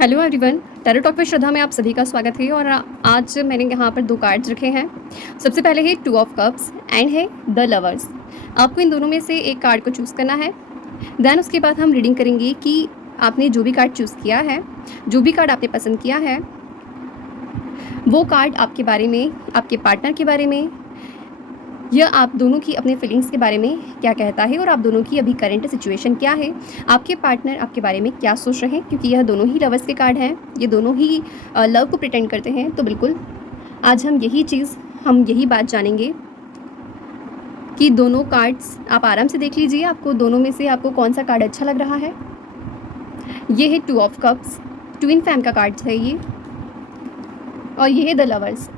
Hello everyone, tarot talk with Shraddha में आप सभी का स्वागत है। और आज मैंने यहाँ पर 2 कार्ड्स रखे हैं। सबसे पहले है 2 ऑफ कप्स एंड है द लवर्स। आपको इन दोनों में से एक कार्ड को चूज़ करना है। देन उसके बाद हम रीडिंग करेंगे कि आपने जो भी कार्ड चूज़ किया है, जो भी कार्ड आपने पसंद किया है, वो कार्ड आपके बारे में, आपके पार्टनर के बारे में यह आप दोनों की अपने फीलिंग्स के बारे में क्या कहता है और आप दोनों की अभी करंट सिचुएशन क्या है, आपके पार्टनर आपके बारे में क्या सोच रहे हैं, क्योंकि यह दोनों ही लवर्स के कार्ड हैं, ये दोनों ही लव को प्रिटेंड करते हैं। तो बिल्कुल आज हम यही बात जानेंगे कि दोनों कार्ड्स आप आराम से देख लीजिए, आपको दोनों में से आपको कौन सा कार्ड अच्छा लग रहा है। ये है 2 ऑफ कप्स, ट्विन फैम का कार्ड है ये, और ये है द लवर्स।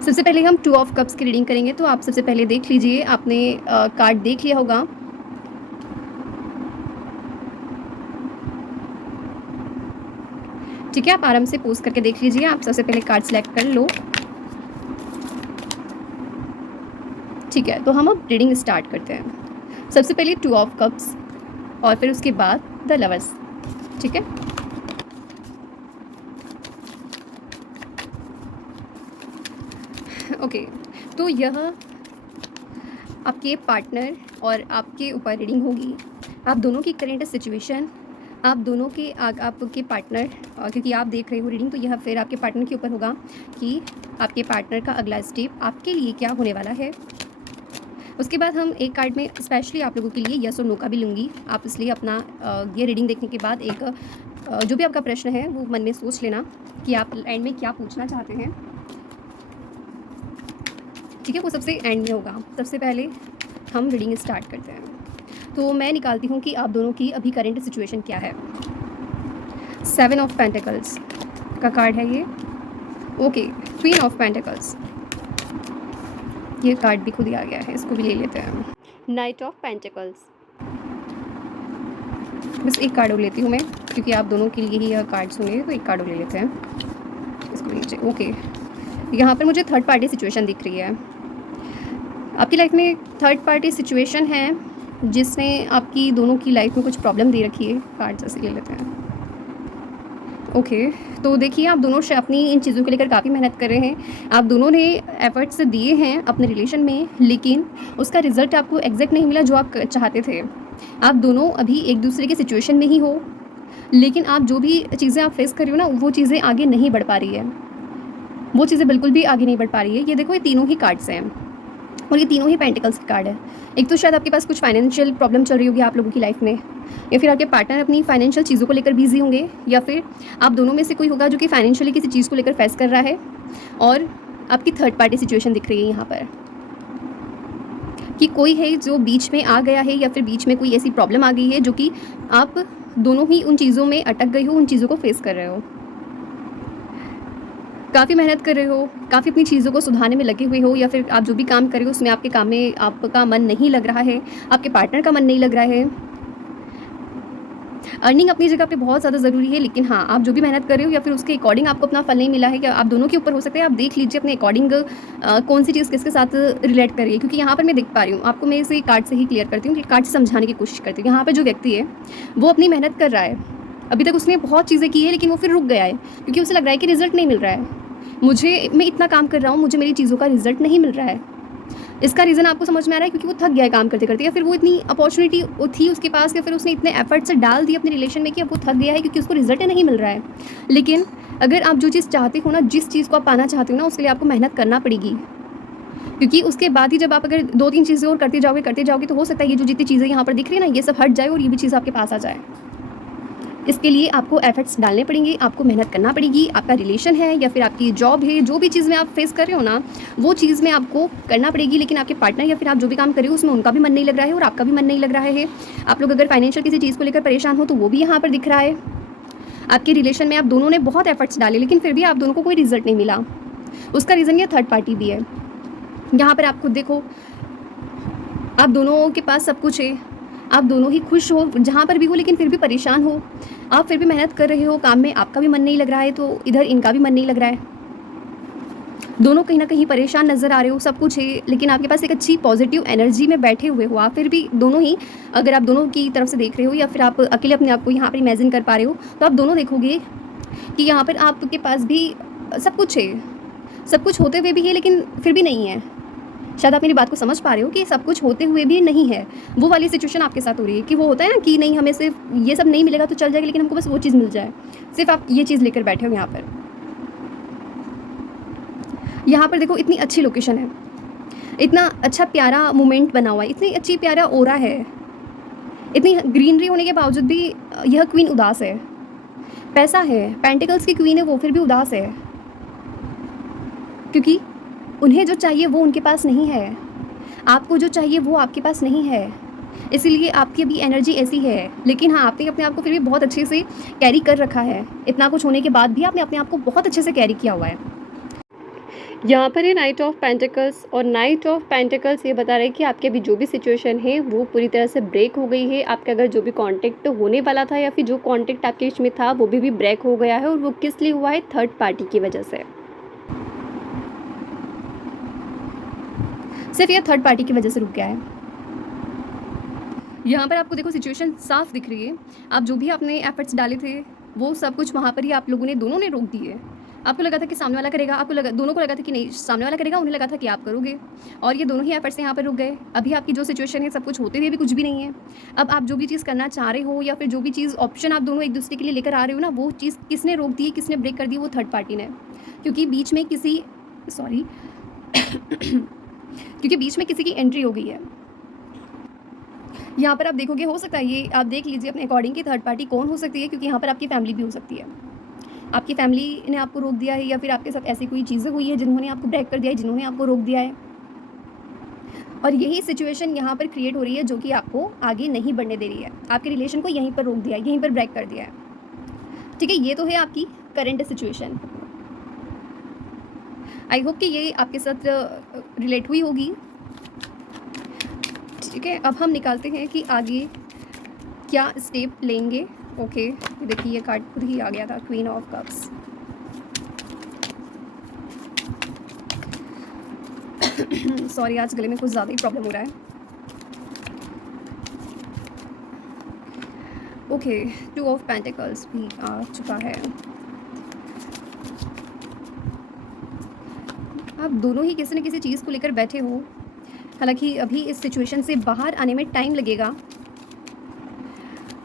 सबसे पहले हम 2 ऑफ कप्स की रीडिंग करेंगे। तो आप सबसे पहले देख लीजिए, आपने कार्ड देख लिया होगा। ठीक है, आप आराम से पोज करके देख लीजिए। आप सबसे पहले कार्ड सेलेक्ट कर लो। ठीक है, तो हम अब रीडिंग स्टार्ट करते हैं। सबसे पहले 2 ऑफ कप्स और फिर उसके बाद द लवर्स। ठीक है, ओके। तो यह आपके पार्टनर और आपके ऊपर रीडिंग होगी। आप दोनों की करेंट सिचुएशन, आप दोनों के आपके पार्टनर, क्योंकि आप देख रहे हो रीडिंग, तो यह फिर आपके पार्टनर के ऊपर होगा कि आपके पार्टनर का अगला स्टेप आपके लिए क्या होने वाला है। उसके बाद हम एक कार्ड में स्पेशली आप लोगों के लिए यस और नो का भी लूँगी। आप इसलिए अपना ये रीडिंग देखने के बाद एक जो भी आपका प्रश्न है वो मन में सोच लेना कि आप एंड में क्या पूछना चाहते हैं। ठीक है, वो सबसे एंड में होगा। सबसे पहले हम रीडिंग स्टार्ट करते हैं। तो मैं निकालती हूँ कि आप दोनों की अभी करंट सिचुएशन क्या है। 7 ऑफ पेंटिकल्स का कार्ड है ये। ओके, क्वीन ऑफ पेंटिकल्स, ये कार्ड भी खुद ही आ गया है, इसको भी ले लेते हैं। नाइट ऑफ पेंटिकल्स, बस एक कार्ड और लेती हूँ मैं, क्योंकि आप दोनों के लिए ही यह कार्ड्स होंगे, तो एक कार्ड और ले लेते हैं, इसको नीचे। ओके, यहाँ पर मुझे थर्ड पार्टी सिचुएशन दिख रही है। आपकी लाइफ में थर्ड पार्टी सिचुएशन है जिसने आपकी दोनों की लाइफ में कुछ प्रॉब्लम दे रखी है। कार्ड जैसे ले लेते हैं। ओके, तो देखिए, आप दोनों अपनी इन चीज़ों को लेकर काफ़ी मेहनत कर रहे हैं। आप दोनों ने एफर्ट्स दिए हैं अपने रिलेशन में, लेकिन उसका रिजल्ट आपको एग्जैक्ट नहीं मिला जो आप चाहते थे। आप दोनों अभी एक दूसरे की सिचुएशन में ही हो, लेकिन आप जो भी चीज़ें आप फेस कर रही हो ना, वो चीज़ें आगे नहीं बढ़ पा रही है। वो चीज़ें बिल्कुल भी आगे नहीं बढ़ पा रही है। ये देखो, ये तीनों ही कार्ड्स हैं और ये तीनों ही पेंटिकल्स के कार्ड है। एक तो शायद आपके पास कुछ फाइनेंशियल प्रॉब्लम चल रही होगी आप लोगों की लाइफ में, या फिर आपके पार्टनर अपनी फाइनेंशियल चीज़ों को लेकर बिजी होंगे, या फिर आप दोनों में से कोई होगा जो कि फाइनेंशियली किसी चीज़ को लेकर फेस कर रहा है। और आपकी थर्ड पार्टी सिचुएशन दिख रही है यहाँ पर कि कोई है जो बीच में आ गया है, या फिर बीच में कोई ऐसी प्रॉब्लम आ गई है जो कि आप दोनों ही उन चीज़ों में अटक गए हो, उन चीज़ों को फेस कर रहे हो, काफ़ी मेहनत कर रहे हो, काफ़ी अपनी चीज़ों को सुधारने में लगे हुए हो, या फिर आप जो भी काम कर रहे हो उसमें आपके काम में आपका मन नहीं लग रहा है, आपके पार्टनर का मन नहीं लग रहा है। अर्निंग अपनी जगह पे बहुत ज़्यादा ज़रूरी है, लेकिन हाँ, आप जो भी मेहनत कर रहे हो या फिर उसके अकॉर्डिंग आपको अपना फल नहीं मिला है, क्या आप दोनों के ऊपर हो सकता है। आप देख लीजिए अपने अकॉर्डिंग कौन सी चीज़ किसके साथ रिलेट कर रही है, क्योंकि यहाँ पर मैं देख पा रही हूँ। आपको मैं इसे कार्ड से ही क्लियर करती हूँ, कि कार्ड से समझाने की कोशिश करती हूँ। यहाँ पर जो व्यक्ति है वो अपनी मेहनत कर रहा है, अभी तक उसने बहुत चीज़ें की है, लेकिन वो फिर रुक गया है क्योंकि उसे लग रहा है कि रिजल्ट नहीं मिल रहा है। मैं इतना काम कर रहा हूँ, मुझे मेरी चीज़ों का रिजल्ट नहीं मिल रहा है। इसका रीज़न आपको समझ में आ रहा है, क्योंकि वो थक गया है काम करते करते, या फिर वो इतनी अपॉर्चुनिटी थी उसके पास, या फिर उसने इतने एफर्ट से डाल दिए अपने रिलेशन में कि अब वो थक गया है क्योंकि उसको रिजल्ट नहीं मिल रहा है। लेकिन अगर आप जो चीज़ चाहते हो ना, जिस चीज़ को आप पाना चाहते हो ना, उसके लिए आपको मेहनत करना पड़ेगी, क्योंकि उसके बाद ही जब आप अगर 2-3 चीज़ें और करते जाओगे तो हो सकता है ये जो जितनी चीज़ें यहाँ पर दिख रही है ना, ये सब हट जाए और ये भी चीज़ आपके पास आ जाए। इसके लिए आपको एफर्ट्स डालने पड़ेंगे, आपको मेहनत करना पड़ेगी। आपका रिलेशन है या फिर आपकी जॉब है, जो भी चीज़ में आप फेस कर रहे हो ना, वो चीज़ में आपको करना पड़ेगी। लेकिन आपके पार्टनर या फिर आप जो भी काम कर रहे हो उसमें उनका भी मन नहीं लग रहा है और आपका भी मन नहीं लग रहा है। आप लोग अगर फाइनेंशियल किसी चीज़ को लेकर परेशान हो तो वो भी यहाँ पर दिख रहा है। आपके रिलेशन में आप दोनों ने बहुत एफर्ट्स डाले, लेकिन फिर भी आप दोनों को कोई रिजल्ट नहीं मिला। उसका रीज़न ये थर्ड पार्टी भी है। यहाँ पर आप खुद देखो, आप दोनों के पास सब कुछ है, आप दोनों ही खुश हो जहाँ पर भी हो, लेकिन फिर भी परेशान हो। आप फिर भी मेहनत कर रहे हो काम में, आपका भी मन नहीं लग रहा है, तो इधर इनका भी मन नहीं लग रहा है। दोनों कहीं न कहीं परेशान नज़र आ रहे हो, सब कुछ है, लेकिन आपके पास एक अच्छी पॉज़िटिव एनर्जी में बैठे हुए हो आप, फिर भी दोनों ही, अगर आप दोनों की तरफ से देख रहे हो या फिर आप अकेले अपने आप को यहाँ पर इमेजिन कर पा रहे हो, तो आप दोनों देखोगे कि यहाँ पर आपके पास भी सब कुछ है। सब कुछ होते हुए भी है, लेकिन फिर भी नहीं है। शायद आप मेरी बात को समझ पा रहे हो कि सब कुछ होते हुए भी नहीं है। वो वाली सिचुएशन आपके साथ हो रही है कि वो होता है ना कि नहीं, हमें सिर्फ़ ये सब नहीं मिलेगा तो चल जाएगा, लेकिन हमको बस वो चीज़ मिल जाए। सिर्फ़ आप ये चीज़ लेकर बैठे हो यहाँ पर। यहाँ पर देखो, इतनी अच्छी लोकेशन है, इतना अच्छा प्यारा मोमेंट बना हुआ है, इतनी अच्छी प्यारा ऑरा है, इतनी ग्रीनरी होने के बावजूद भी यह क्वीन उदास है। पैसा है, पेंटिकल्स की क्वीन है वो, फिर भी उदास है, क्योंकि उन्हें जो चाहिए वो उनके पास नहीं है, आपको जो चाहिए वो आपके पास नहीं है, इसीलिए आपकी अभी एनर्जी ऐसी है। लेकिन हाँ, आपने अपने आप को फिर भी बहुत अच्छे से कैरी कर रखा है। इतना कुछ होने के बाद भी आपने अपने आप को बहुत अच्छे से कैरी किया हुआ है। यहाँ पर है नाइट ऑफ पेंटिकल्स, और नाइट ऑफ पेंटिकल्स ये बता रहे हैं कि आपके अभी जो भी सिचुएशन है वो पूरी तरह से ब्रेक हो गई है। आपका अगर जो भी कांटेक्ट होने वाला था या फिर जो कांटेक्ट आपके बीच में था वो भी ब्रेक हो गया है, और वो किस लिए हुआ है? थर्ड पार्टी की वजह से। सिर्फ ये थर्ड पार्टी की वजह से रुक गया है। यहाँ पर आपको देखो सिचुएशन साफ दिख रही है। आप जो भी आपने एफर्ट्स डाले थे वो सब कुछ वहाँ पर ही आप लोगों ने, दोनों ने रोक दिए। आपको लगा था कि सामने वाला करेगा, आपको लगा, दोनों को लगा था कि नहीं सामने वाला करेगा, उन्हें लगा था कि आप करोगे, और ये दोनों ही एफर्ट्स यहाँ पर रुक गए। अभी आपकी जो सिचुएशन है, सब कुछ होते हुए भी कुछ भी नहीं है। अब आप जो भी चीज़ करना चाह रहे हो या फिर जो भी चीज़ ऑप्शन आप दोनों एक दूसरे के लिए लेकर आ रहे हो ना, वो चीज़ किसने रोक दी है, किसने ब्रेक कर दी? वो थर्ड पार्टी ने। क्योंकि बीच में किसी सॉरी क्योंकि बीच में किसी की एंट्री हो गई है। यहाँ पर आप देखोगे, हो सकता है ये आप देख लीजिए अपने अकॉर्डिंग कि थर्ड पार्टी कौन हो सकती है, क्योंकि यहाँ पर आपकी फैमिली भी हो सकती है। आपकी फैमिली ने आपको रोक दिया है, या फिर आपके साथ ऐसी कोई चीज़ें हुई है जिन्होंने आपको ब्रेक कर दिया है, जिन्होंने आपको रोक दिया है, और यही सिचुएशन यहाँ पर क्रिएट हो रही है जो कि आपको आगे नहीं बढ़ने दे रही है। आपके रिलेशन को यहीं पर रोक दिया है, यहीं पर ब्रेक कर दिया है। ठीक है, ये तो है आपकी करेंट सिचुएशन। आई होप कि ये आपके साथ रिलेट हुई होगी। ठीक है, अब हम निकालते हैं कि आगे क्या स्टेप लेंगे। ओके, देखिए ये कार्ड खुद ही आ गया था, क्वीन ऑफ कप्स। सॉरी, आज गले में कुछ ज़्यादा ही प्रॉब्लम हो रहा है। ओके, टू ऑफ पेंटिकल्स भी आ चुका है। आप दोनों ही किसी न किसी चीज़ को लेकर बैठे हो। हालांकि अभी इस सिचुएशन से बाहर आने में टाइम लगेगा,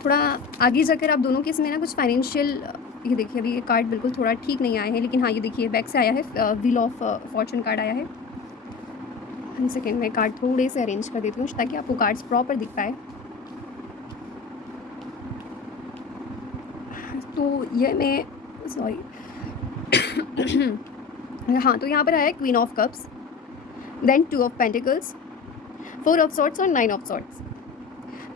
थोड़ा आगे जाकर आप दोनों के इसमें ना कुछ फाइनेंशियल, ये देखिए अभी ये कार्ड बिल्कुल थोड़ा ठीक नहीं आया है, लेकिन हाँ ये देखिए बैक से आया है, व्हील ऑफ फॉर्चून कार्ड आया है। 1 सेकेंड में कार्ड थोड़े से अरेंज कर देती हूँ ताकि आपको कार्ड्स प्रॉपर दिख पाए। तो ये मैं सॉरी हाँ, तो यहाँ पर आया है queen of cups, then 2 of pentacles, 4 of swords और 9 ऑफ सॉर्ट्स।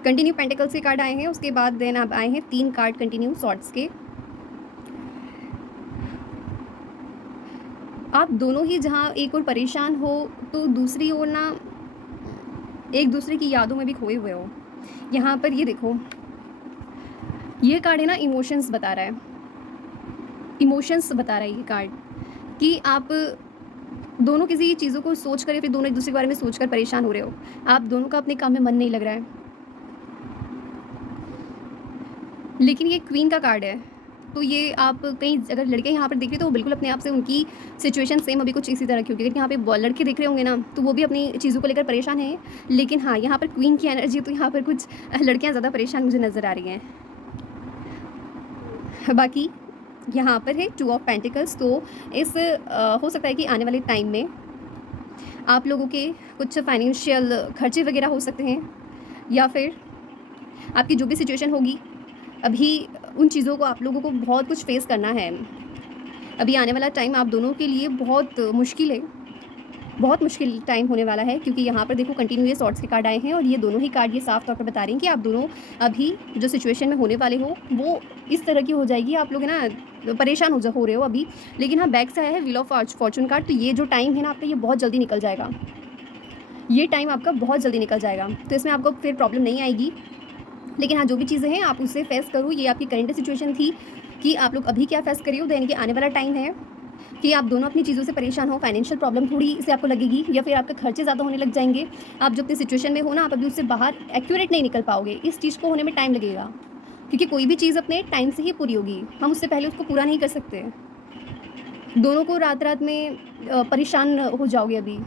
कंटिन्यू पेंटिकल्स के कार्ड आए हैं, उसके बाद देन अब आए हैं 3 कार्ड कंटिन्यू सॉर्ट्स के। आप दोनों ही जहाँ एक और परेशान हो तो दूसरी ओर ना एक दूसरे की यादों में भी खोए हुए हो। यहाँ पर ये देखो, ये कार्ड है ना इमोशंस बता रहा है, इमोशंस बता रहा है ये कार्ड कि आप दोनों किसी चीज़ों को सोच कर या फिर दोनों एक दूसरे के बारे में सोच कर परेशान हो रहे हो। आप दोनों का अपने काम में मन नहीं लग रहा है, लेकिन ये क्वीन का कार्ड है, तो ये आप कहीं अगर लड़के यहाँ पर देख रहे हो तो वो बिल्कुल अपने आप से उनकी सिचुएशन सेम अभी कुछ इसी तरह की होगी। लेकिन यहाँ पे लड़के देख रहे होंगे ना, तो वो भी अपनी चीज़ों को लेकर परेशान हैं। लेकिन हाँ, यहाँ पर क्वीन की एनर्जी, तो यहाँ पर कुछ लड़कियाँ ज़्यादा परेशान मुझे नज़र आ रही हैं। बाकी यहाँ पर है 2 ऑफ पेंटिकल्स, तो इस हो सकता है कि आने वाले टाइम में आप लोगों के कुछ फाइनेंशियल खर्चे वगैरह हो सकते हैं, या फिर आपकी जो भी सिचुएशन होगी अभी उन चीज़ों को आप लोगों को बहुत कुछ फेस करना है। अभी आने वाला टाइम आप दोनों के लिए बहुत मुश्किल है, बहुत मुश्किल टाइम होने वाला है, क्योंकि यहाँ पर देखो कंटिन्यू सॉर्ट्स के कार्ड आए हैं, और ये दोनों ही कार्ड ये साफ तौर पर बता रहे हैं कि आप दोनों अभी जो सिचुएशन में होने वाले हो वो इस तरह की हो जाएगी। आप लोग ना परेशान हो रहे हो अभी, लेकिन हाँ बैक से आया है व्हील ऑफ फॉर्चून कार्ड, तो ये जो टाइम है ना आपका, ये बहुत जल्दी निकल जाएगा। ये टाइम आपका बहुत जल्दी निकल जाएगा, तो इसमें आपको फिर प्रॉब्लम नहीं आएगी। लेकिन हाँ, जो भी चीज़ें हैं आप उससे फेस करो। ये आपकी करंट सिचुएशन थी कि आप लोग अभी क्या फेस करिए, देन के आने वाला टाइम है कि आप दोनों अपनी चीज़ों से परेशान हो, फाइनेंशियल प्रॉब्लम थोड़ी सी आपको लगेगी, या फिर आपके खर्चे ज़्यादा होने लग जाएंगे। आप जो अपनी सिचुएशन में हो ना, आप अभी उससे बाहर एक्यूरेट नहीं निकल पाओगे। इस चीज़ को होने में टाइम लगेगा, क्योंकि कोई भी चीज़ अपने टाइम से ही पूरी होगी, हम उससे पहले उसको पूरा नहीं कर सकते। दोनों को रात रात में परेशान हो जाओगे अभी,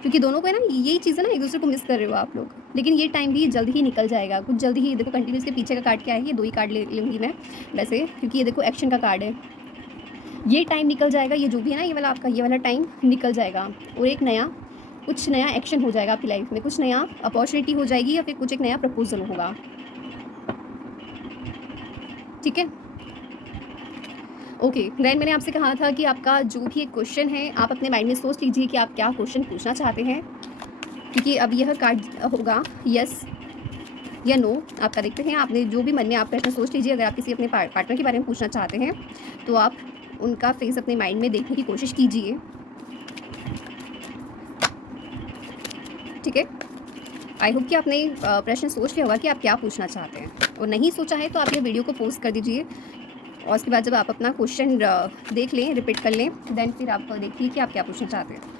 क्योंकि दोनों को है ना, यही चीज़ है ना, एक दूसरे को मिस कर रहे हो आप लोग। लेकिन ये टाइम भी जल्द ही निकल जाएगा, कुछ जल्द ही। देखो कंटिन्यूस के पीछे का कार्ड क्या है, ये 2 ही कार्ड ले लूँगी मैं वैसे, क्योंकि ये देखो एक्शन का कार्ड है। ये टाइम निकल जाएगा, ये जो भी है ना, ये वाला आपका ये वाला टाइम निकल जाएगा, और एक नया कुछ नया एक्शन हो जाएगा आपकी लाइफ में, कुछ नया अपॉर्चुनिटी हो जाएगी, या फिर कुछ एक नया प्रपोजल होगा। ठीक है, ओके। देन मैंने आपसे कहा था कि आपका जो भी एक क्वेश्चन है, आप अपने माइंड में सोच लीजिए कि आप क्या क्वेश्चन पूछना चाहते हैं, क्योंकि अब यह कार्ड होगा यस या नो आपका। देखते हैं, आपने जो भी मन में आप प्रश्न सोच लीजिए। अगर आप किसी अपने पार्टनर के बारे में पूछना चाहते हैं, तो आप उनका फेस अपने माइंड में देखने की कोशिश कीजिए। ठीक है, आई होप कि आपने प्रश्न सोच लिया होगा कि आप क्या पूछना चाहते हैं, और नहीं सोचा है तो आप ये वीडियो को पोस्ट कर दीजिए, और उसके बाद जब आप अपना क्वेश्चन देख लें, रिपीट कर लें, देन फिर आप देखिए कि आप क्या पूछना चाहते हैं।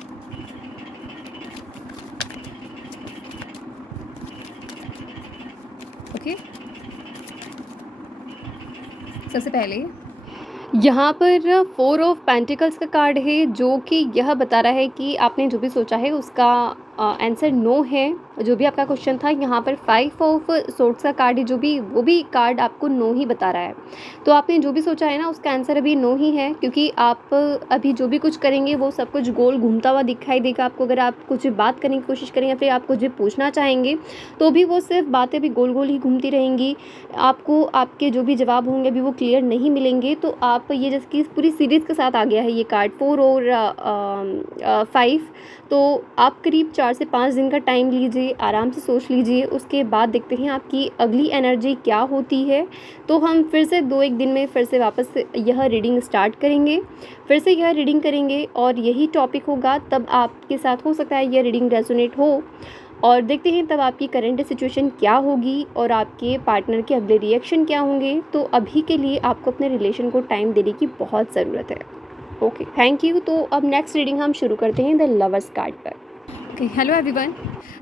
ओके, सबसे पहले यहाँ पर 4 ऑफ पेंटिकल्स का कार्ड है, जो कि यह बता रहा है कि आपने जो भी सोचा है उसका आंसर नो है। जो भी आपका क्वेश्चन था, यहाँ पर 5 ऑफ सोर्ड्स का कार्ड है, जो भी वो भी कार्ड आपको नो ही बता रहा है। तो आपने जो भी सोचा है ना, उसका आंसर अभी नो ही है, क्योंकि आप अभी जो भी कुछ करेंगे वो सब कुछ गोल घूमता हुआ दिखाई देगा आपको। अगर आप कुछ भी बात करने की कोशिश करें, या फिर आप कुछ भी पूछना चाहेंगे, तो भी वो सिर्फ बातें भी गोल गोल ही घूमती रहेंगी। आपको आपके जो भी जवाब होंगे अभी वो क्लियर नहीं मिलेंगे। तो आप ये जैसे कि पूरी सीरीज़ के साथ आ गया है ये कार्ड 4 और 5, तो आप करीब 4 से 5 दिन का टाइम लीजिए, आराम से सोच लीजिए। उसके बाद देखते हैं आपकी अगली एनर्जी क्या होती है। तो हम फिर से 2-1 दिन में फिर से वापस यह रीडिंग स्टार्ट करेंगे, फिर से यह रीडिंग करेंगे, और यही टॉपिक होगा। तब आपके साथ हो सकता है यह रीडिंग रेजोनेट हो, और देखते हैं तब आपकी करंट सिचुएशन क्या होगी और आपके पार्टनर के अगले रिएक्शन क्या होंगे। तो अभी के लिए आपको अपने रिलेशन को टाइम देने की बहुत ज़रूरत है। Okay, thank you. तो अब नेक्स्ट रीडिंग हम शुरू करते हैं द लवर्स कार्ड पर। Okay, hello everyone.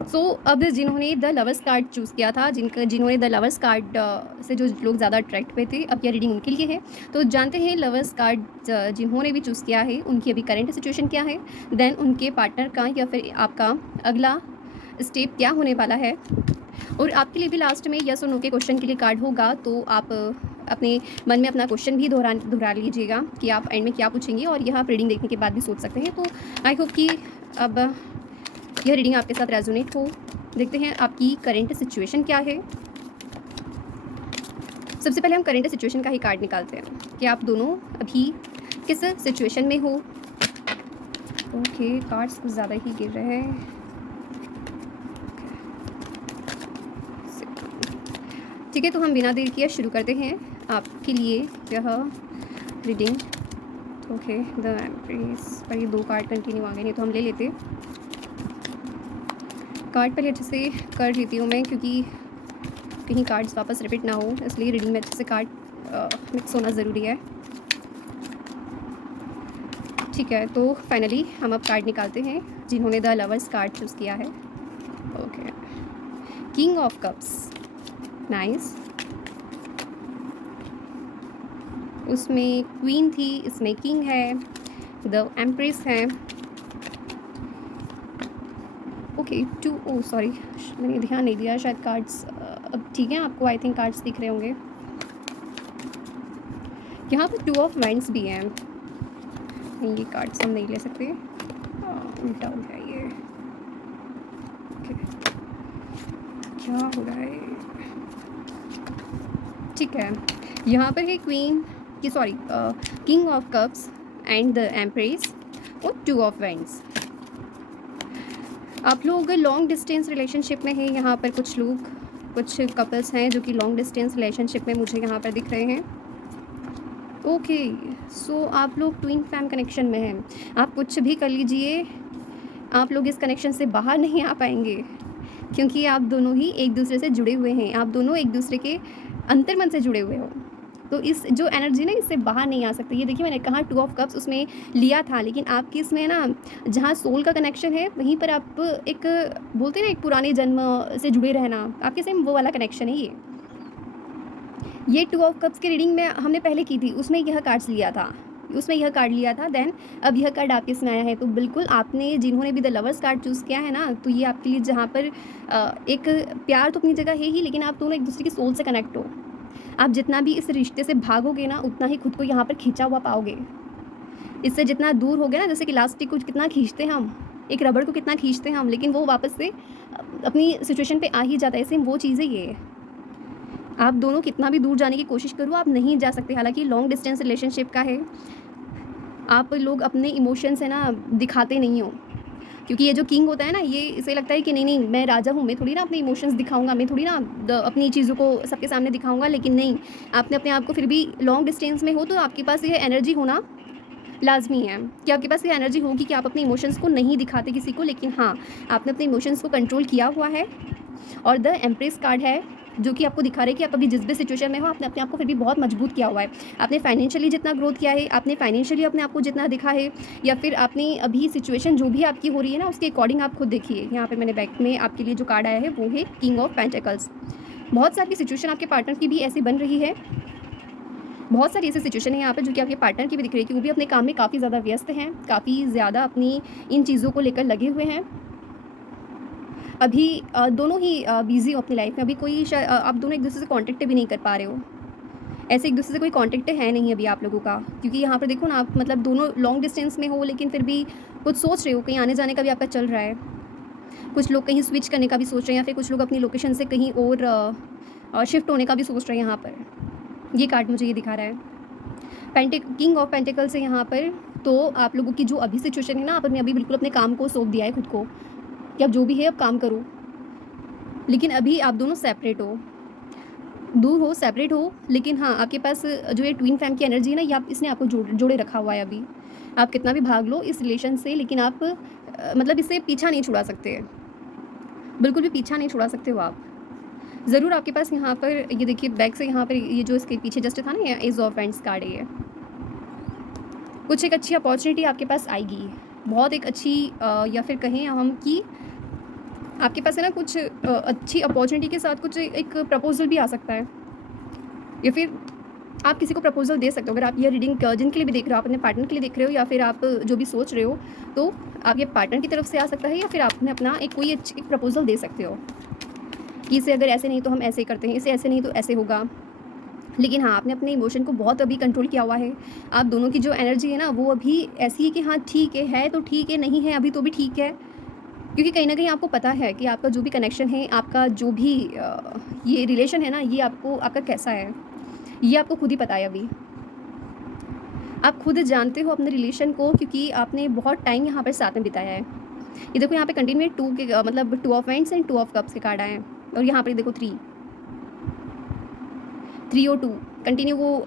सो अब जिन्होंने द लवर्स कार्ड चूज़ किया था, जिन्होंने द लवर्स कार्ड से जो लोग ज़्यादा अट्रैक्ट हुए थे, अब यह रीडिंग उनके लिए है। तो जानते हैं लवर्स कार्ड जिन्होंने भी चूज़ किया है, उनकी अभी करंट सिचुएशन क्या है, देन उनके पार्टनर का या फिर आपका अगला स्टेप क्या होने वाला है। और आपके लिए भी लास्ट में यस और नो के क्वेश्चन के लिए कार्ड होगा। तो आप अपने मन में अपना क्वेश्चन भी दोहरा लीजिएगा कि आप एंड में क्या पूछेंगे, और यह आप रीडिंग देखने के बाद भी सोच सकते हैं। तो आई होप कि अब यह रीडिंग आपके साथ रेजोनेट हो। देखते हैं आपकी करंट सिचुएशन क्या है। सबसे पहले हम करंट सिचुएशन का ही कार्ड निकालते हैं कि आप दोनों अभी किस सिचुएशन में हो। ओके, कार्ड्स कुछ ज़्यादा ही गिर रहे हैं। ठीक है, तो हम बिना देर किए शुरू करते हैं आपके लिए यह रीडिंग। ओके, द एम्प्रेस पर ये 2 कार्ड कंटिन्यू आ गए, नहीं तो हम ले लेते। कार्ड पहले अच्छे से कर लेती हूँ मैं, क्योंकि कहीं कार्ड्स वापस रिपीट ना हो, इसलिए रीडिंग में अच्छे से कार्ड मिक्स होना ज़रूरी है। ठीक है, तो फाइनली हम अब कार्ड निकालते हैं जिन्होंने द लवर्स कार्ड चूज़ किया है। Okay, king of cups, nice. उसमें क्वीन थी, इसमें किंग है, द एम्प्रेस है। ओके, 2 ओह सॉरी, मैंने ध्यान नहीं दिया शायद कार्ड्स। अब ठीक है, आपको आई थिंक कार्ड्स दिख रहे होंगे। यहाँ पर 2 ऑफ वाइंड्स भी हैं। नहीं, ये कार्ड्स हम नहीं ले सकते, उल्टा हो गया ये। ओके, क्या हो रहा है? ठीक है, यहाँ पर है क्वीन की sorry king of cups and the empress और 2 ऑफ वाइंड्स। आप लोग लॉन्ग डिस्टेंस रिलेशनशिप में हैं। यहाँ पर कुछ लोग, कुछ कपल्स हैं जो कि लॉन्ग डिस्टेंस रिलेशनशिप में मुझे यहाँ पर दिख रहे हैं। ओके, सो आप लोग ट्विन फैम कनेक्शन में हैं। आप कुछ भी कर लीजिए, आप लोग इस कनेक्शन से बाहर नहीं आ पाएंगे, क्योंकि आप दोनों ही एक दूसरे से जुड़े हुए हैं। आप दोनों एक दूसरे के अंतर्मन से जुड़े हुए हो। तो इस जो एनर्जी ना इससे बाहर नहीं आ सकती। ये देखिए मैंने कहा 2 ऑफ कप्स उसमें लिया था, लेकिन आपकी इसमें ना जहाँ सोल का कनेक्शन है वहीं पर आप एक बोलते हैं ना एक पुराने जन्म से जुड़े रहना, आपके सेम वो वाला कनेक्शन है ये। ये 2 ऑफ कप्स की रीडिंग में हमने पहले की थी, उसमें यह कार्ड्स लिया था, उसमें यह कार्ड लिया था, देन अब यह कार्ड आपके इसमें आया है। तो बिल्कुल आपने जिन्होंने भी द लवर्स कार्ड चूज़ किया है ना, तो ये आपके लिए जहाँ पर एक प्यार तो अपनी जगह है ही, लेकिन आप दोनों एक दूसरे की सोल से कनेक्ट हो। आप जितना भी इस रिश्ते से भागोगे ना, उतना ही खुद को यहाँ पर खींचा हुआ पाओगे। इससे जितना दूर हो गए ना, जैसे कि इलास्टिक को कितना खींचते हैं हम, एक रबड़ को कितना खींचते हैं हम, लेकिन वो वापस से अपनी सिचुएशन पे आ ही जाता है। सेम वो चीज़ है ये। आप दोनों कितना भी दूर जाने की कोशिश करो, आप नहीं जा सकते। हालांकि लॉन्ग डिस्टेंस रिलेशनशिप का है, आप लोग अपने इमोशंस है ना दिखाते नहीं हो, क्योंकि ये जो किंग होता है ना, ये इसे लगता है कि नहीं नहीं मैं राजा हूँ, मैं थोड़ी ना अपने इमोशंस दिखाऊंगा, मैं थोड़ी ना अपनी चीज़ों को सबके सामने दिखाऊंगा। लेकिन नहीं, आपने अपने आप को फिर भी लॉन्ग डिस्टेंस में हो तो आपके पास ये एनर्जी होना लाजमी है कि आपके पास ये एनर्जी होगी कि आप अपने इमोशंस को नहीं दिखाते किसी को, लेकिन हाँ आपने अपने इमोशंस को कंट्रोल किया हुआ है। और द एम्प्रेस कार्ड है जो कि आपको दिखा रहे हैं कि आप अभी जिस भी सिचुएशन में हो, आपने अपने आप को फिर भी बहुत मजबूत किया हुआ है। आपने फाइनेंशियली जितना ग्रोथ किया है, आपने फाइनेंशियली अपने आप को जितना दिखा है, या फिर आपने अभी सिचुएशन जो भी आपकी हो रही है ना, उसके अकॉर्डिंग आप खुद देखिए। यहाँ पे मैंने बैक में आपके लिए जो कार्ड आया है वो है किंग ऑफ पेंटिकल्स। बहुत सारी सिचुएशन आपके पार्टनर की भी ऐसी बन रही है, बहुत सारी ऐसी सिचुएशन है यहाँ पे जो कि आपके पार्टनर की भी दिख रही है कि वो भी अपने काम में काफ़ी ज़्यादा व्यस्त हैं, काफ़ी ज़्यादा अपनी इन चीज़ों को लेकर लगे हुए हैं। अभी दोनों ही बिज़ी हो अपनी लाइफ में। अभी कोई आप दोनों एक दूसरे से कांटेक्ट भी नहीं कर पा रहे हो, ऐसे एक दूसरे से कोई कांटेक्ट है नहीं अभी आप लोगों का, क्योंकि यहाँ पर देखो ना आप मतलब दोनों लॉन्ग डिस्टेंस में हो, लेकिन फिर भी कुछ सोच रहे हो, कहीं आने जाने का भी आपका चल रहा है। कुछ लोग कहीं स्विच करने का भी सोच रहे हैं, या फिर कुछ लोग अपनी लोकेशन से कहीं और शिफ्ट होने का भी सोच रहे हैं। यहाँ पर ये कार्ड मुझे ये दिखा रहा है किंग ऑफ पेंटिकल्स है यहाँ पर। तो आप लोगों की जो अभी सिचुएशन है ना, आपने अभी बिल्कुल अपने काम को सौंप दिया है खुद को कि अब जो भी है अब काम करो, लेकिन अभी आप दोनों सेपरेट हो, दूर हो, सेपरेट हो। लेकिन हाँ आपके पास जो ये ट्विन फ्लेम की एनर्जी है ना, ये आप इसने आपको जोड़े रखा हुआ है। अभी आप कितना भी भाग लो इस रिलेशन से, लेकिन आप मतलब इससे पीछा नहीं छुड़ा सकते, बिल्कुल भी पीछा नहीं छुड़ा सकते हो आप। ज़रूर आपके पास यहाँ पर ये देखिए बैक से यहाँ पर ये जो इसके पीछे जस्ट था ना, ये एज ऑफ हैंड्स कार्ड है ये। कुछ एक अच्छी अपॉर्चुनिटी आपके पास आएगी, बहुत एक अच्छी या फिर कहें हम कि आपके पास है ना कुछ अच्छी अपॉर्चुनिटी के साथ कुछ एक प्रपोजल भी आ सकता है, या फिर आप किसी को प्रपोजल दे सकते हो। अगर आप ये रीडिंग जिनके लिए भी देख रहे हो, आप अपने पार्टनर के लिए देख रहे हो, या फिर आप जो भी सोच रहे हो, तो आप ये पार्टनर की तरफ से आ सकता है, या फिर आपने अपना एक कोई एक प्रपोजल दे सकते हो कि इसे अगर ऐसे नहीं तो हम ऐसे करते हैं, इसे ऐसे नहीं तो ऐसे होगा। लेकिन हाँ आपने अपने इमोशन को बहुत अभी कंट्रोल किया हुआ है। आप दोनों की जो एनर्जी है ना, वो अभी ऐसी है कि हाँ ठीक है तो ठीक है, नहीं है अभी तो भी ठीक है, क्योंकि कहीं ना कहीं आपको पता है कि आपका जो भी कनेक्शन है, आपका जो भी ये रिलेशन है ना, ये आपको आपका कैसा है ये आपको खुद ही पता है। अभी आप खुद जानते हो अपने रिलेशन को, क्योंकि आपने बहुत टाइम यहाँ पर साथ में बिताया है। ये देखो यहाँ पे कंटिन्यू टू के मतलब 2 of winds and 2 of cups के कार्ड आए हैं, और यहाँ पर देखो 3 और 2 कंटिन्यू वो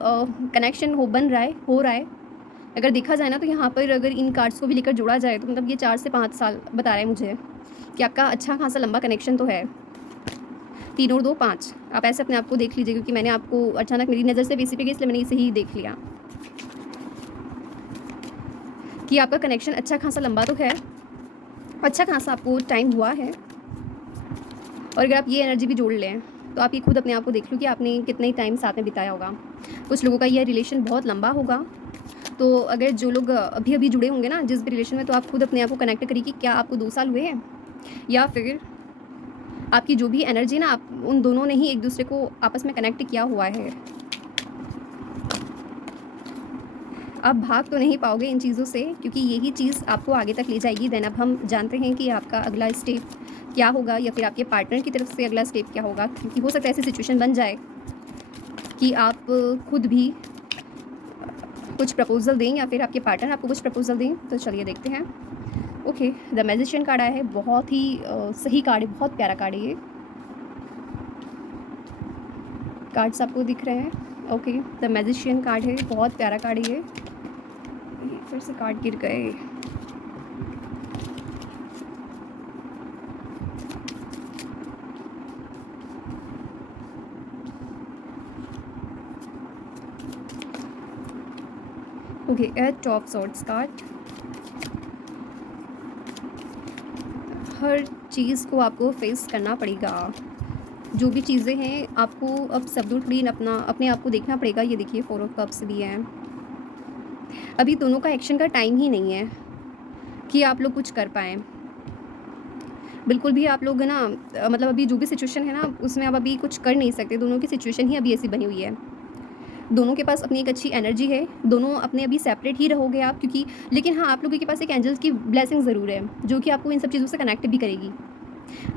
कनेक्शन हो रहा है। अगर देखा जाए ना, तो यहाँ पर अगर इन कार्ड्स को भी लेकर जोड़ा जाए तो मतलब ये 4 से 5 साल बता रहा है मुझे कि आपका अच्छा खासा लंबा कनेक्शन तो है। 3 और 2 5, आप ऐसे अपने आप को देख लीजिए, क्योंकि मैंने आपको अचानक मेरी नज़र से बेसिक पे गई, इसलिए मैंने इसे ही देख लिया कि आपका कनेक्शन अच्छा खासा लंबा तो है, अच्छा खासा आपको टाइम हुआ है। और अगर आप ये एनर्जी भी जोड़ लें तो आप ये खुद अपने आप को देख लो कि आपने कितने टाइम साथ में बिताया होगा। कुछ लोगों का यह रिलेशन बहुत लंबा होगा, तो अगर जो लोग अभी अभी जुड़े होंगे ना जिस भी रिलेशन में, तो आप खुद अपने आप को कनेक्ट करिए कि क्या आपको 2 साल हुए हैं, या फिर आपकी जो भी एनर्जी ना, आप उन दोनों ने ही एक दूसरे को आपस में कनेक्ट किया हुआ है। आप भाग तो नहीं पाओगे इन चीज़ों से, क्योंकि यही चीज़ आपको आगे तक ले जाएगी। देन अब हम जानते हैं कि आपका अगला स्टेप क्या होगा, या फिर आपके पार्टनर की तरफ से अगला स्टेप क्या होगा, क्योंकि हो सकता है ऐसी सिचुएशन बन जाए कि आप खुद भी कुछ प्रपोजल दें, या फिर आपके पार्टनर आपको कुछ प्रपोजल दें। तो चलिए देखते हैं। ओके, द मैजिशियन कार्ड आया है, बहुत ही सही कार्ड है, बहुत प्यारा कार्ड है ये। कार्ड्स आपको दिख रहे हैं। ओके, द मैजिशियन कार्ड है, बहुत प्यारा कार्ड है ये। फिर से कार्ड गिर गए। Okay, eight of swords card. हर चीज़ को आपको फेस करना पड़ेगा। जो भी चीज़ें हैं आपको अब सबदुल अपने आप को देखना पड़ेगा। ये देखिए 4 ऑफ कप्स भी हैं। अभी दोनों का एक्शन का टाइम ही नहीं है कि आप लोग कुछ कर पाएँ। बिल्कुल भी आप लोग है ना मतलब अभी जो भी सिचुएशन है ना उसमें आप अभी कुछ कर नहीं सकते। दोनों की सिचुएशन ही अभी ऐसी बनी हुई है। दोनों के पास अपनी एक अच्छी एनर्जी है। दोनों अपने अभी सेपरेट ही रहोगे आप, क्योंकि लेकिन हाँ, आप लोगों के पास एक एंजल्स की ब्लेसिंग ज़रूर है, जो कि आपको इन सब चीज़ों से कनेक्ट भी करेगी।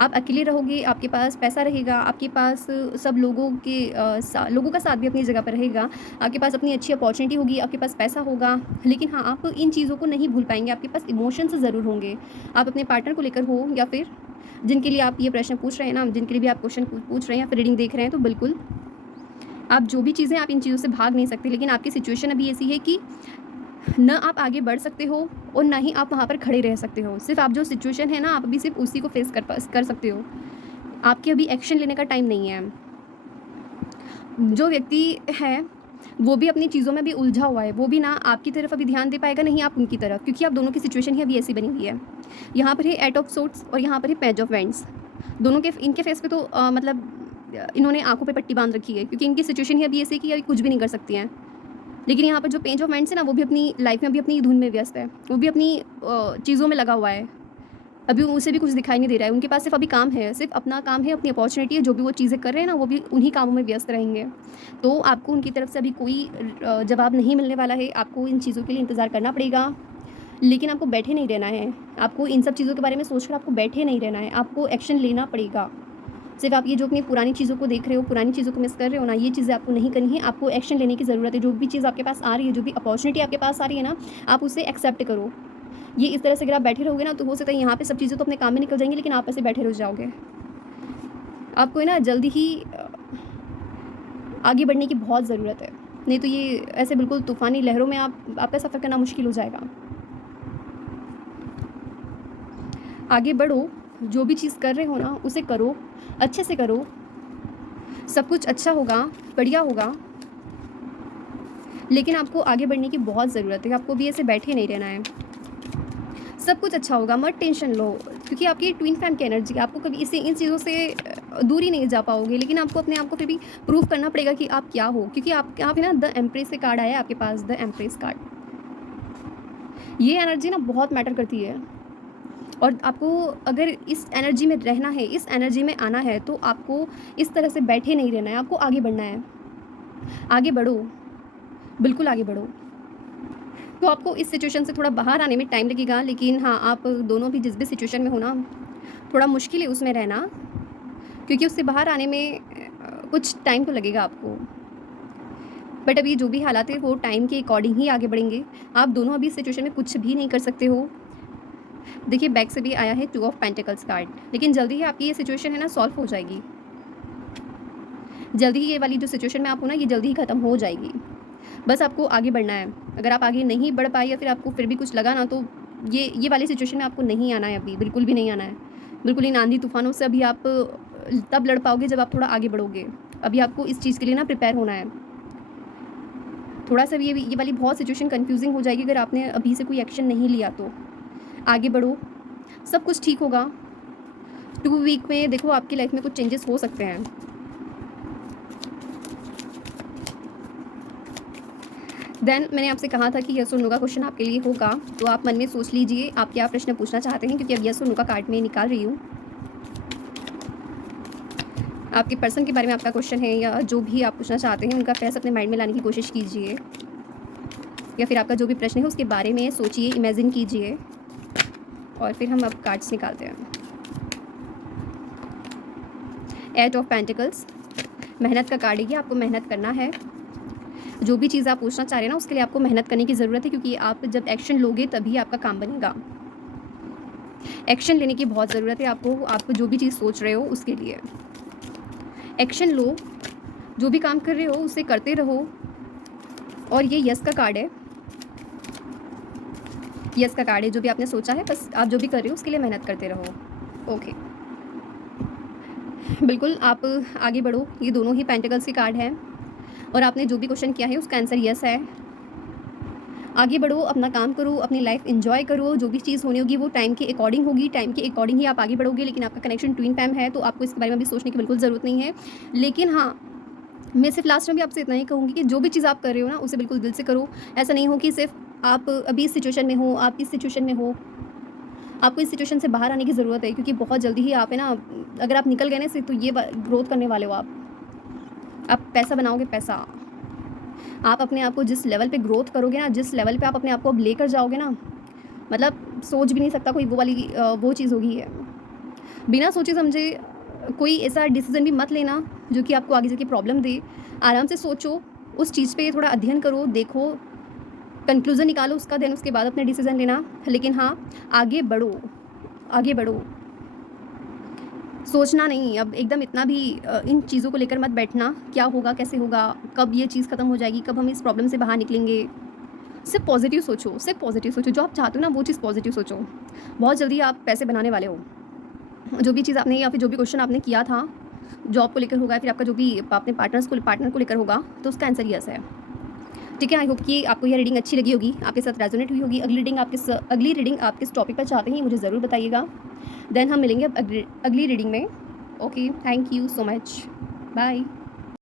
आप अकेले रहोगे, आपके पास पैसा रहेगा, आपके पास सब लोगों का साथ भी अपनी जगह पर रहेगा, आपके पास अपनी अच्छी अपॉर्चुनिटी होगी, आपके पास पैसा होगा। लेकिन हाँ, आप इन चीज़ों को नहीं भूल पाएंगे। आपके पास इमोशंस ज़रूर होंगे। आप अपने पार्टनर को लेकर हो या फिर जिनके लिए आप ये प्रश्न पूछ रहे हैं ना, जिनके लिए भी आप क्वेश्चन पूछ रहे हैं या फिर रीडिंग देख रहे हैं, तो बिल्कुल आप जो भी चीज़ें, आप इन चीज़ों से भाग नहीं सकते। लेकिन आपकी सिचुएशन अभी ऐसी है कि न आप आगे बढ़ सकते हो और ना ही आप वहाँ पर खड़े रह सकते हो। सिर्फ आप जो सिचुएशन है ना, आप अभी सिर्फ उसी को फेस कर सकते हो। आपके अभी एक्शन लेने का टाइम नहीं है। जो व्यक्ति है वो भी अपनी चीज़ों में भी उलझा हुआ है। वो भी ना आपकी तरफ अभी ध्यान दे पाएगा, नहीं आप उनकी तरफ, क्योंकि आप दोनों की सिचुएशन ही अभी ऐसी बनी हुई है। यहाँ पर है एट ऑफ सोर्ट्स और यहाँ पर है पेज ऑफ वैंड्स। दोनों के इनके फेस पे तो मतलब इन्होंने आंखों पे पट्टी बांध रखी है, क्योंकि इनकी सिचुएशन ही अभी ऐसी कि अभी कुछ भी नहीं कर सकती हैं। लेकिन यहाँ पर जो पेज ऑफ वैंड्स है ना, वो भी अपनी लाइफ में अभी अपनी धुन में व्यस्त है। वो भी अपनी चीज़ों में लगा हुआ है। अभी उसे भी कुछ दिखाई नहीं दे रहा है। उनके पास सिर्फ अभी काम है, सिर्फ अपना काम है, अपनी अपॉर्चुनिटी है। जो भी वो चीज़ें कर रहे हैं ना, वो भी उन्हीं कामों में व्यस्त रहेंगे। तो आपको उनकी तरफ से अभी कोई जवाब नहीं मिलने वाला है। आपको इन चीज़ों के लिए इंतज़ार करना पड़ेगा, लेकिन आपको बैठे नहीं रहना है। आपको इन सब चीज़ों के बारे में सोचकर आपको बैठे नहीं रहना है। आपको एक्शन लेना पड़ेगा। सिर्फ आप ये जो अपनी पुरानी चीज़ों को देख रहे हो, पुरानी चीज़ों को मिस कर रहे हो ना, ये चीज़ें आपको नहीं करनी है। आपको एक्शन लेने की ज़रूरत है। जो भी चीज़ आपके पास आ रही है, जो भी अपॉर्चुनिटी आपके पास आ रही है ना, आप उसे एक्सेप्ट करो। ये इस तरह से अगर आप बैठे रहोगे ना, तो हो सकता है यहाँ पे सब चीज़ें तो अपने काम में निकल जाएंगी, लेकिन आप ऐसे बैठे रह जाओगे। आपको है ना जल्दी ही आगे बढ़ने की बहुत ज़रूरत है, नहीं तो ये ऐसे बिल्कुल तूफ़ानी लहरों में आपका सफ़र करना मुश्किल हो जाएगा। आगे बढ़ो, जो भी चीज़ कर रहे हो ना उसे करो, अच्छे से करो, सब कुछ अच्छा होगा, बढ़िया होगा। लेकिन आपको आगे बढ़ने की बहुत ज़रूरत है। आपको भी ऐसे बैठे नहीं रहना है। सब कुछ अच्छा होगा, मत टेंशन लो, क्योंकि आपकी ट्विन फ्लेम की एनर्जी, आपको कभी इसे इन चीज़ों से दूर ही नहीं जा पाओगे। लेकिन आपको अपने आप को फिर भी प्रूव करना पड़ेगा कि आप क्या हो, क्योंकि आप है ना द एम्प्रेस से कार्ड आया है आपके पास, द एम्प्रेस कार्ड। ये एनर्जी ना बहुत मैटर करती है, और आपको अगर इस एनर्जी में रहना है, इस एनर्जी में आना है, तो आपको इस तरह से बैठे नहीं रहना है। आपको आगे बढ़ना है। आगे बढ़ो, बिल्कुल आगे बढ़ो। तो आपको इस सिचुएशन से थोड़ा बाहर आने में टाइम लगेगा, लेकिन हाँ, आप दोनों भी जिस भी सिचुएशन में हो ना, थोड़ा मुश्किल है उसमें रहना, क्योंकि उससे बाहर आने में कुछ टाइम तो लगेगा आपको। बट अभी जो भी हालात है वो टाइम के अकॉर्डिंग ही आगे बढ़ेंगे। आप दोनों अभी इस सिचुएशन में कुछ भी नहीं कर सकते हो। देखिए बैक से भी आया है 2 ऑफ पेंटिकल्स कार्ड, लेकिन जल्दी ही आपकी ये सिचुएशन है ना सॉल्व हो जाएगी। जल्दी ही ये वाली जो सिचुएशन में आप हो ना, ये जल्दी ही ख़त्म हो जाएगी। बस आपको आगे बढ़ना है। अगर आप आगे नहीं बढ़ पाए या फिर आपको फिर भी कुछ लगा ना, तो ये वाली सिचुएशन में आपको नहीं आना है, अभी बिल्कुल भी नहीं आना है। बिल्कुल इन आंधी तूफानों से अभी आप तब लड़ पाओगे जब आप थोड़ा आगे बढ़ोगे। अभी आपको इस चीज़ के लिए ना प्रिपेयर होना है। थोड़ा सा भी ये वाली बहुत सिचुएशन कंफ्यूजिंग हो जाएगी अगर आपने अभी से कोई एक्शन नहीं लिया तो। आगे बढ़ो, सब कुछ ठीक होगा। 2 वीक में देखो आपकी लाइफ में कुछ चेंजेस हो सकते हैं। देन मैंने आपसे कहा था कि यस और नो का क्वेश्चन आपके लिए होगा, तो आप मन में सोच लीजिए आप क्या प्रश्न पूछना चाहते हैं, क्योंकि अब यस और नो का कार्ड में निकाल रही हूँ। आपके पर्सन के बारे में आपका क्वेश्चन है, या जो भी आप पूछना चाहते हैं उनका फेस अपने माइंड में लाने की कोशिश कीजिए, या फिर आपका जो भी प्रश्न है उसके बारे में सोचिए, इमेजिन कीजिए, और फिर हम अब कार्ड्स निकालते हैं। एट ऑफ पेंटिकल्स, मेहनत का कार्ड है ये। आपको मेहनत करना है। जो भी चीज़ आप पूछना चाह रहे हैं ना, उसके लिए आपको मेहनत करने की ज़रूरत है, क्योंकि आप जब एक्शन लोगे तभी आपका काम बनेगा। एक्शन लेने की बहुत ज़रूरत है आपको जो भी चीज़ सोच रहे हो उसके लिए एक्शन लो। जो भी काम कर रहे हो उसे करते रहो। और ये यस का कार्ड है। यस का कार्ड है, जो भी आपने सोचा है, बस आप जो भी कर रहे हो उसके लिए मेहनत करते रहो। ओके, बिल्कुल आप आगे बढ़ो। ये दोनों ही पेंटिकल्स के कार्ड हैं, और आपने जो भी क्वेश्चन किया है उसका आंसर यस है। आगे बढ़ो, अपना काम करो, अपनी लाइफ एन्जॉय करो, जो भी चीज़ होनी होगी वो टाइम के अकॉर्डिंग होगी, टाइम के अकॉर्डिंग ही आप आगे बढ़ोगे। लेकिन आपका कनेक्शन ट्विन फ्लेम है, तो आपको इसके बारे में भी सोचने की बिल्कुल ज़रूरत नहीं है। लेकिन हाँ, मैं सिर्फ लास्ट में भी आपसे इतना ही कहूँगी कि जो भी चीज़ आप कर रहे हो ना, उसे बिल्कुल दिल से करो। ऐसा नहीं हो कि सिर्फ आप अभी इस सिचुएशन में हो, आप इस सिचुएशन में हो, आपको इस सिचुएशन से बाहर आने की ज़रूरत है, क्योंकि बहुत जल्दी ही आप है ना, अगर आप निकल गए ना इससे, तो ये ग्रोथ करने वाले हो आप पैसा बनाओगे, पैसा। आप अपने आप को जिस लेवल पे ग्रोथ करोगे ना, जिस लेवल पे आप अपने आप को अब लेकर जाओगे ना, मतलब सोच भी नहीं सकता कोई, वो वाली वो चीज़ होगी है। बिना सोचे समझे कोई ऐसा डिसीज़न भी मत लेना जो कि आपको आगे जाके प्रॉब्लम दे। आराम से सोचो, उस चीज़ पे थोड़ा अध्ययन करो, देखो, कंक्लूज़न निकालो उसका, देन उसके बाद अपना डिसीज़न लेना। लेकिन हाँ, आगे बढ़ो, आगे बढ़ो। सोचना नहीं, अब एकदम इतना भी इन चीज़ों को लेकर मत बैठना, क्या होगा, कैसे होगा, कब ये चीज़ ख़त्म हो जाएगी, कब हम इस प्रॉब्लम से बाहर निकलेंगे। सिर्फ़ पॉज़िटिव सोचो, सिर्फ़ पॉज़िटिव सोचो, जो आप चाहते हो ना वो चीज़ पॉज़िटिव सोचो। बहुत जल्दी आप पैसे बनाने वाले हो। जो भी चीज़ आपने या फिर जो भी क्वेश्चन आपने किया था, जॉब को लेकर होगा, फिर आपका जो भी आपने पार्टनर को लेकर होगा, तो उसका आंसर यस है। ठीक है, आई होप कि आपको यह रीडिंग अच्छी लगी होगी, आपके साथ रेजोनेट हुई होगी। अगली रीडिंग आप किस टॉपिक पर चाहते हैं मुझे ज़रूर बताइएगा। देन हम मिलेंगे अब अगली रीडिंग में। Okay, thank you so much, bye.